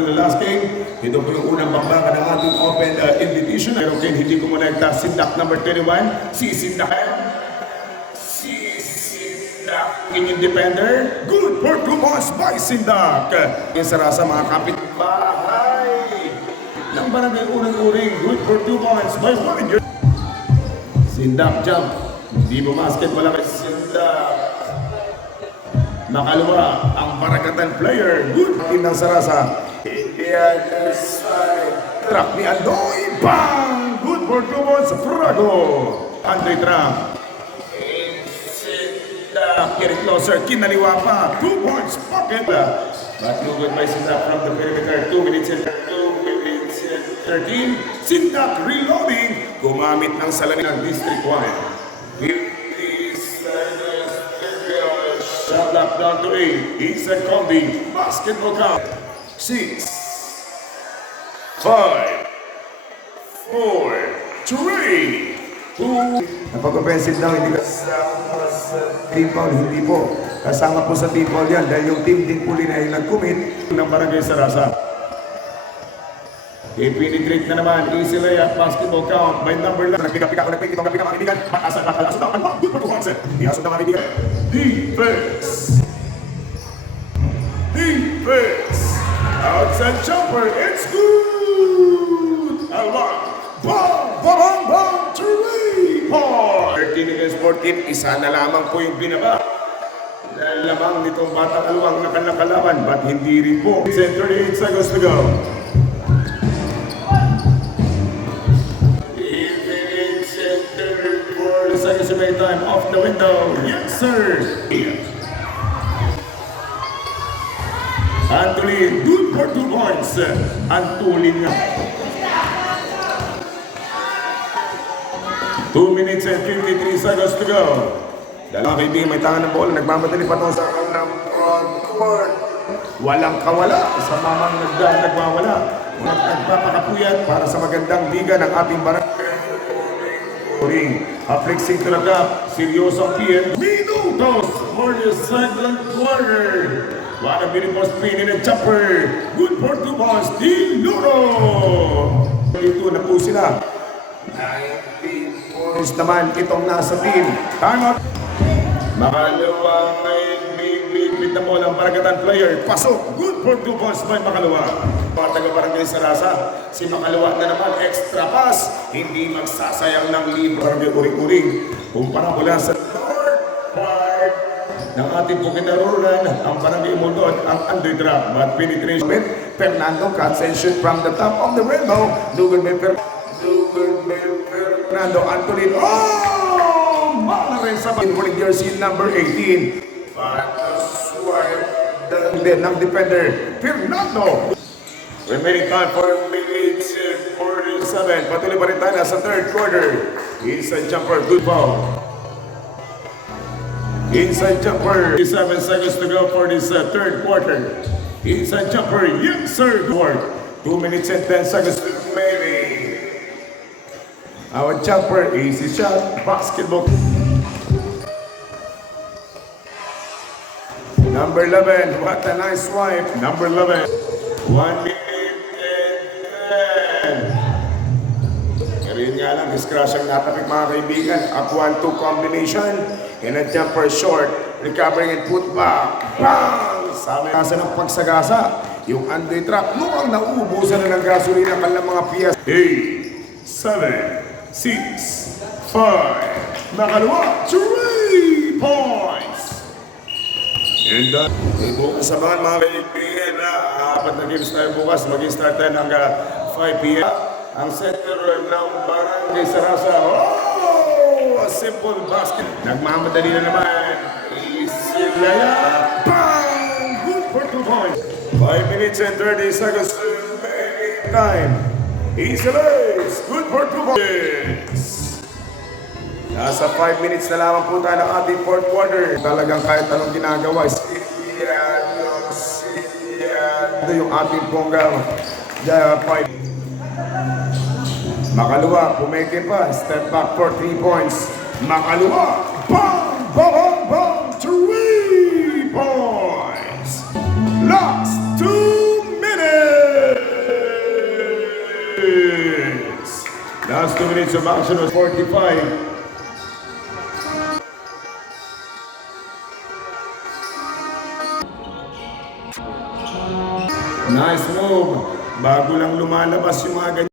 The last game, ito po yung unang bakbakan ng ating open invitation. Pero Ken, hindi ko monekta. Sindak number 21, si Sindak. Si Sindak, inyong defender. Good for 2 points by Sindak. Yung sarasa mga kapitbahay ng barangay unang-uring. Good for 2 points by Manager. Sindak jump. Hindi mo basket, wala kay Sindak. Nakalawa, ang Barakatan player. Good team ng sarasa. Other side. Trap ni Andoy. Bang! Good for 2 points. Frago. Andoy trap. Get closer. Kinaliwa pa. 2 points. Pocket. But no good by Sindak from the perimeter. 2 minutes and 13. Sindak reloading. Gumamit ng salamin ng District 1. 50 seconds. Shot lock down to 8. He's a combi. Basketball count. 6. 5, 4, 3, 2. Napag-offensive daw, hindi kasama sa team foul. Hindi po. Kasama po sa team foul yan dahil yung team din po na yung nag-commit ng Barangay Sarasa. Penetrate na naman. Easy layup. Basketball count by number 11. Nagpika-pika ko. Nagpika mga kaibigan. Pag-asa. Asod daw. Ano? Good for 2 points. Iasod na mga kaibigan. Defense. Defense. Outside jumper. It's good. Alwan. Bang! Bang! Bang! 3 points! 13 against 14. Isa na lamang po yung binaba. Dahil lamang nitong batang alwang na kanilang kalaban. But hindi rin po. 38 seconds to go. 40 seconds to make time. Off the window. Yes, sir. Antolin, good for 2 points. Antolin nga. 2 minutes and 53 seconds to go. Dalawang kaibigan may tangan ng bola. Nagmamadali pa ito sa ng front court. Walang kawala sa mamang nagmawala. Nagpapakapuyat para sa magandang liga ng ating barangay. Flexing to the cup. Seryosong PM. Minutos for the second quarter. What a beautiful screen in a jumper. Good for 2 points. Diluro. Dito na po sila. 19 points naman itong nasa team. Time out. Makalawa ngayon. Big na bola ang Barakatan player. Pasok. Good for 2 points by Makalawa. Mga taga-barangay Sarasa. Si Makalawa na naman extra pass. Hindi magsasayang ng libo. Barangay uring-uring. Kumpara mula sa north part ng ating Bukidnaruran, ang Barangay Mundod, ang under-drop. But penetration with Fernando cuts and shoot from the top of the rainbow. Dugol may Fernando Antolin. Oh! Mala rin sa winning jersey number 18. Swipe ng defender, Fernando. Remaining time for minutes 47. Patuloy pa rin tayo sa third quarter. Inside jumper, good ball. Inside jumper, 7 seconds to go for this third quarter. Inside jumper, yes sir, good. 2 minutes and 10 seconds to maybe. Our jumper, easy shot, basketball. Number 11, what a nice swipe. Number 11, 1 minute and 10. Ngayon nga lang, discrash ang natapik mga kaibigan. Up 1-2 combination. And a jumper short. Recovering and put back. Bang! Sabi nasa ng pagsagasa. Yung under trap, mukhang nauubusan na ng gasolina ang kanilang mga piyas. 8, 7, 6, 5. Nakalawa, 3 points. And done. Bukas sabahan mga kaibigan na apat na games tayo bukas. Mag-start tayo ng 5 p.m. Ang center ng Barangay Sarasa. Oh! A simple basket. Nagmamadali na naman. Easy layup. Bang! Good for 2 points. 5 minutes and 30 seconds to make time. Easy lays. Good for 2 points. Nasa 5 minutes na lamang po tayo ng ating fourth quarter. Talagang kahit anong ginagawa, ito yung ating ponggang 5. Makalawa, pumeke pa. Step back for 3 points. Makalawa. Bang! Bang! Bang! 3 points. Last 2 minutes. Last 2 minutes of action was 45. Nice move. Bago lang lumalabas yung mga ganyan.